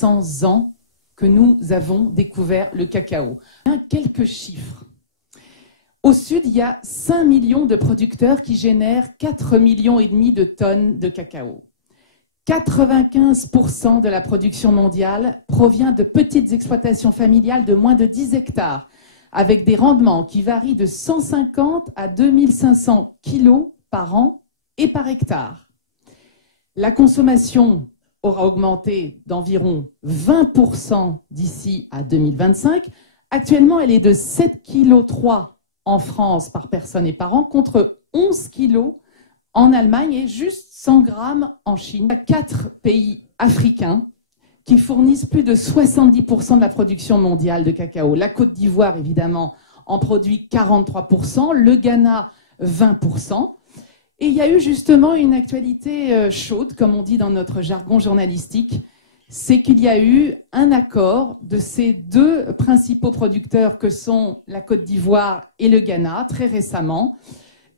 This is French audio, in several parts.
800 ans que nous avons découvert le cacao. Quelques chiffres. Au sud, il y a 5 millions de producteurs qui génèrent 4,5 millions de tonnes de cacao. 95% de la production mondiale provient de petites exploitations familiales de moins de 10 hectares, avec des rendements qui varient de 150 à 2500 kilos par an et par hectare. La consommation aura augmenté d'environ 20% d'ici à 2025. Actuellement, elle est de 7,3 kg en France par personne et par an, contre 11 kg en Allemagne et juste 100 grammes en Chine. Il y a 4 pays africains qui fournissent plus de 70% de la production mondiale de cacao. La Côte d'Ivoire, évidemment, en produit 43%, le Ghana, 20%. Et il y a eu justement une actualité chaude, comme on dit dans notre jargon journalistique, c'est qu'il y a eu un accord de ces deux principaux producteurs que sont la Côte d'Ivoire et le Ghana, très récemment,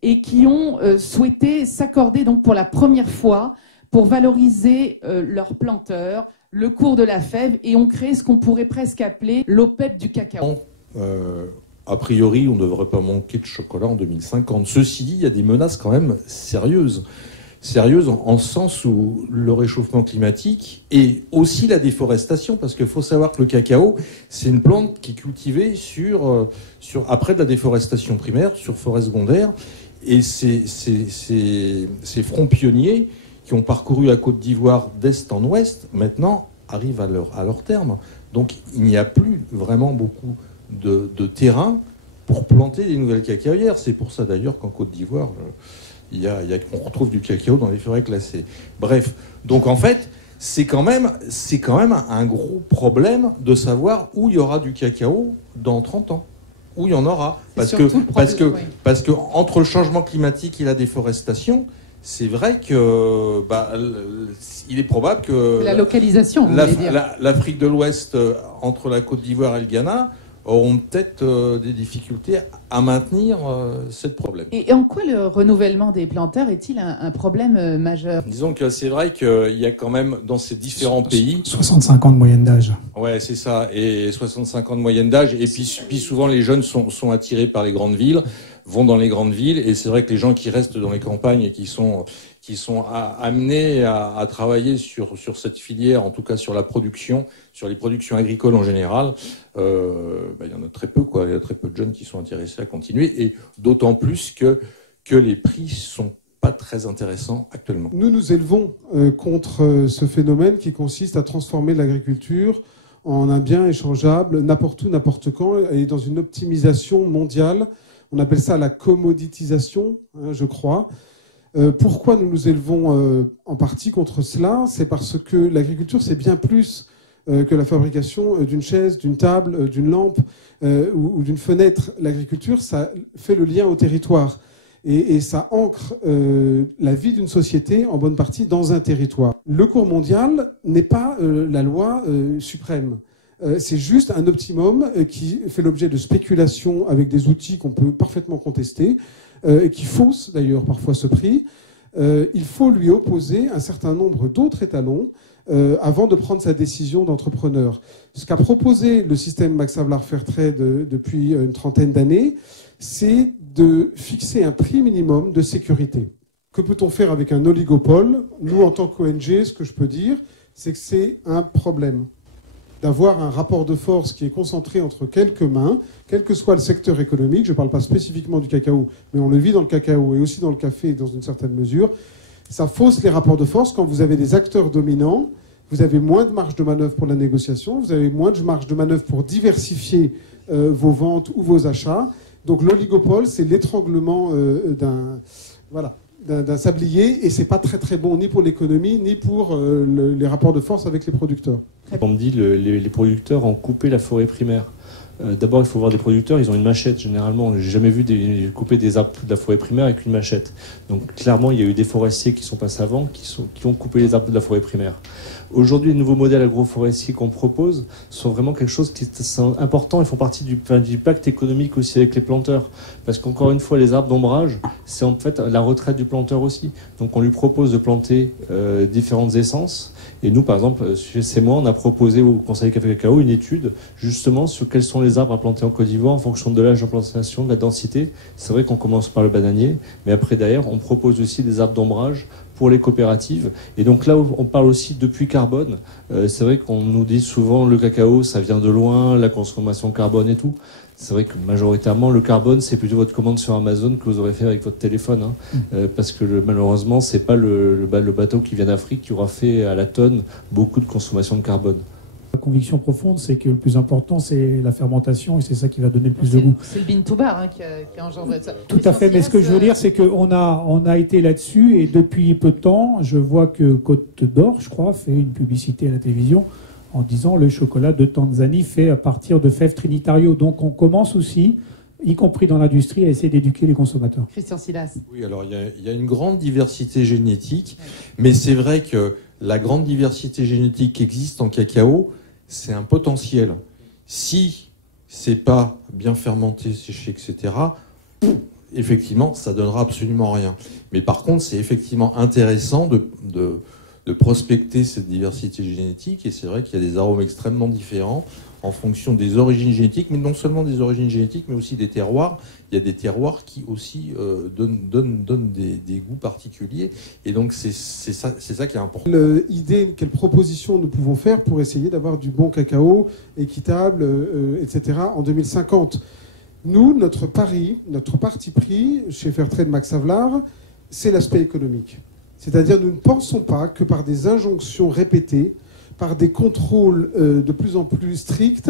et qui ont souhaité s'accorder donc pour la première fois pour valoriser leurs planteurs, le cours de la fève, et ont créé ce qu'on pourrait presque appeler l'OPEP du cacao. A priori, on ne devrait pas manquer de chocolat en 2050. Ceci dit, il y a des menaces quand même sérieuses. Sérieuses en sens où le réchauffement climatique et aussi la déforestation, parce qu'il faut savoir que le cacao, c'est une plante qui est cultivée après de la déforestation primaire, sur forêt secondaire. Et ces fronts pionniers qui ont parcouru la Côte d'Ivoire d'est en ouest, maintenant arrivent à leur terme. Donc il n'y a plus vraiment beaucoup de terrain pour planter des nouvelles cacaoyères. C'est pour ça d'ailleurs qu'en Côte d'Ivoire, on retrouve du cacao dans les forêts classées. Bref, donc en fait, c'est quand même un gros problème de savoir où il y aura du cacao dans 30 ans. Où il y en aura. Parce que entre le changement climatique et la déforestation, c'est vrai que il est probable que la localisation, l'Afrique de l'Ouest, entre la Côte d'Ivoire et le Ghana, auront peut-être des difficultés à maintenir cette problème. Et en quoi le renouvellement des planteurs est-il un problème majeur? Disons que c'est vrai qu'il y a quand même dans ces différents pays... 65 ans de moyenne d'âge. Ouais, c'est ça. Et 65 ans de moyenne d'âge. Et puis souvent, les jeunes sont attirés par les grandes villes, vont dans les grandes villes. Et c'est vrai que les gens qui restent dans les campagnes et qui sont amenés à travailler sur cette filière, en tout cas sur la production, sur les productions agricoles en général, il y en a très peu, quoi. Il y a très peu de jeunes qui sont intéressés à continuer, et d'autant plus que les prix sont pas très intéressants actuellement. Nous nous élevons contre ce phénomène qui consiste à transformer l'agriculture en un bien échangeable n'importe où, n'importe quand, et dans une optimisation mondiale. On appelle ça la commoditisation, je crois. Pourquoi nous nous élevons en partie contre cela? C'est parce que l'agriculture, c'est bien plus que la fabrication d'une chaise, d'une table, d'une lampe ou d'une fenêtre. L'agriculture, ça fait le lien au territoire et ça ancre la vie d'une société en bonne partie dans un territoire. Le cours mondial n'est pas la loi suprême. C'est juste un optimum qui fait l'objet de spéculations avec des outils qu'on peut parfaitement contester et qui faussent d'ailleurs parfois ce prix. Il faut lui opposer un certain nombre d'autres étalons avant de prendre sa décision d'entrepreneur. Ce qu'a proposé le système Max Havelaar Fairtrade depuis une trentaine d'années, c'est de fixer un prix minimum de sécurité. Que peut-on faire avec un oligopole? Nous, en tant qu'ONG, ce que je peux dire, c'est que c'est un problème d'avoir un rapport de force qui est concentré entre quelques mains, quel que soit le secteur économique. Je ne parle pas spécifiquement du cacao, mais on le vit dans le cacao et aussi dans le café dans une certaine mesure. Ça fausse les rapports de force. Quand vous avez des acteurs dominants, vous avez moins de marge de manœuvre pour la négociation, vous avez moins de marge de manœuvre pour diversifier vos ventes ou vos achats. Donc l'oligopole, c'est l'étranglement d'un sablier, et c'est pas très très bon ni pour l'économie ni pour les rapports de force avec les producteurs. On me dit les producteurs ont coupé la forêt primaire. D'abord, il faut voir des producteurs, ils ont une machette généralement. J'ai jamais vu couper des arbres de la forêt primaire avec une machette. Donc clairement, il y a eu des forestiers qui sont passés avant, qui ont coupé les arbres de la forêt primaire. Aujourd'hui, les nouveaux modèles agroforestiers qu'on propose sont vraiment quelque chose qui est important et font partie du pacte économique aussi avec les planteurs. Parce qu'encore une fois, les arbres d'ombrage, c'est en fait la retraite du planteur aussi. Donc on lui propose de planter différentes essences Et nous, par exemple, chez CEMOA, on a proposé au Conseil Café Cacao une étude justement sur quels sont les arbres à planter en Côte d'Ivoire en fonction de l'âge d'implantation, de la densité. C'est vrai qu'on commence par le bananier, mais après, derrière, on propose aussi des arbres d'ombrage pour les coopératives. Et donc là, on parle aussi de puits carbone. C'est vrai qu'on nous dit souvent le cacao, ça vient de loin, la consommation de carbone et tout. C'est vrai que majoritairement, le carbone, c'est plutôt votre commande sur Amazon que vous aurez fait avec votre téléphone. Parce que malheureusement, c'est pas le bateau qui vient d'Afrique qui aura fait à la tonne beaucoup de consommation de carbone. La conviction profonde, c'est que le plus important, c'est la fermentation et c'est ça qui va donner le plus de goût. C'est le bean to bar qui a engendré ça. Tout à fait, mais ce que je veux dire, c'est qu'on a été là-dessus et depuis peu de temps, je vois que Côte d'Or, je crois, fait une publicité à la télévision en disant le chocolat de Tanzanie fait à partir de fèves Trinitario. Donc on commence aussi, y compris dans l'industrie, à essayer d'éduquer les consommateurs. Christian Silas. Oui, alors il y a une grande diversité génétique, mais c'est vrai que la grande diversité génétique qui existe en cacao, c'est un potentiel. Si c'est pas bien fermenté, séché, etc., effectivement, ça donnera absolument rien. Mais par contre, c'est effectivement intéressant de prospecter cette diversité génétique, et c'est vrai qu'il y a des arômes extrêmement différents en fonction des origines génétiques, mais non seulement des origines génétiques, mais aussi des terroirs. Il y a des terroirs qui aussi donnent des goûts particuliers, et donc c'est ça qui est important. L'idée, quelle proposition nous pouvons faire pour essayer d'avoir du bon cacao équitable, etc. en 2050. Nous, notre parti pris chez Fairtrade Max Havelaar, c'est l'aspect économique. C'est-à-dire nous ne pensons pas que par des injonctions répétées, par des contrôles de plus en plus stricts,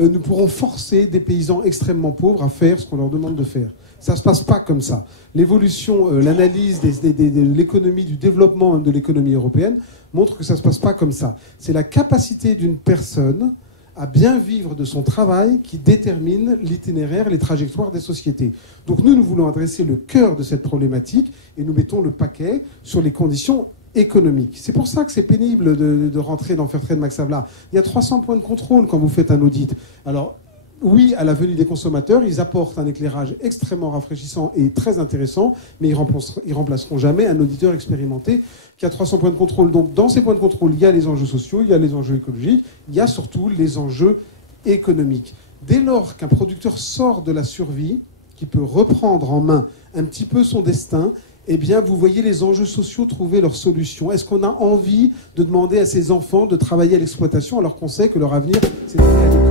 nous pourrons forcer des paysans extrêmement pauvres à faire ce qu'on leur demande de faire. Ça ne se passe pas comme ça. L'évolution, l'analyse de l'économie, du développement de l'économie européenne montre que ça ne se passe pas comme ça. C'est la capacité d'une personne à bien vivre de son travail qui détermine l'itinéraire, les trajectoires des sociétés. Donc nous voulons adresser le cœur de cette problématique et nous mettons le paquet sur les conditions économiques. C'est pour ça que c'est pénible de rentrer dans Fairtrade Max Havelaar. Il y a 300 points de contrôle quand vous faites un audit. Alors, oui, à la venue des consommateurs, ils apportent un éclairage extrêmement rafraîchissant et très intéressant, mais ils remplaceront jamais un auditeur expérimenté qui a 300 points de contrôle. Donc, dans ces points de contrôle, il y a les enjeux sociaux, il y a les enjeux écologiques, il y a surtout les enjeux économiques. Dès lors qu'un producteur sort de la survie, qui peut reprendre en main un petit peu son destin, eh bien, vous voyez les enjeux sociaux trouver leur solution. Est-ce qu'on a envie de demander à ses enfants de travailler à l'exploitation alors qu'on sait que leur avenir, c'est d'aller à l'école ?